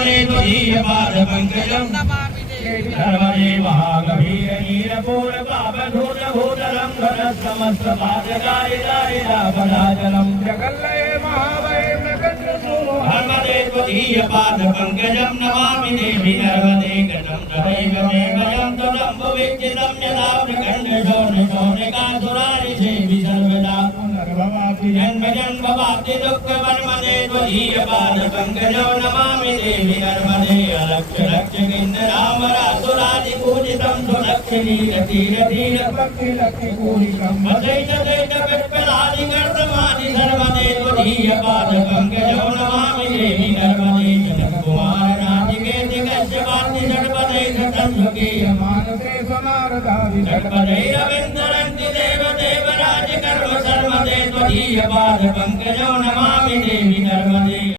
नर्मदे त्वदीयपादपङ्कजं नर्मदे महागभीर नीलपूर पापधूतभूतलं घनस्तमस्तपादकारिदारिदापदाचलं जगल्लये महावये नर्मदे त्वदीयपादपङ्कजं नमामि देवी नर्मदे गतं तथैव मे भयं त्वदम्बुविच्चितं यदा प्रकण्डशोणिकासुरारिसेवि सर्वदा जन्म जन्मवाप्ति दुःखवर्मदे त्वदीयपादपङ्कजं नमामि देवी नर्मदे अलक्ष रक्ष किन्नरामरासुरादिपूजितं सुलक्षिणी रतिरधीरभक्तिलक्ष्मीपूरितं वदैत दैत पिप्पलादिकर्तमादि सर्वदे त्वदीयपादपङ्कजं नमामि देवी नर्मदे जनकुमारनादिकेतिकश्यपाति षड्पदैः तत्स्वकीयमानसे स्वनारदादि षड्पदैरविन्दरन्ति देवदेवराजकर्म सर्वदे त्वदीयपादपङ्कजं नमामि देवी नर्मदे।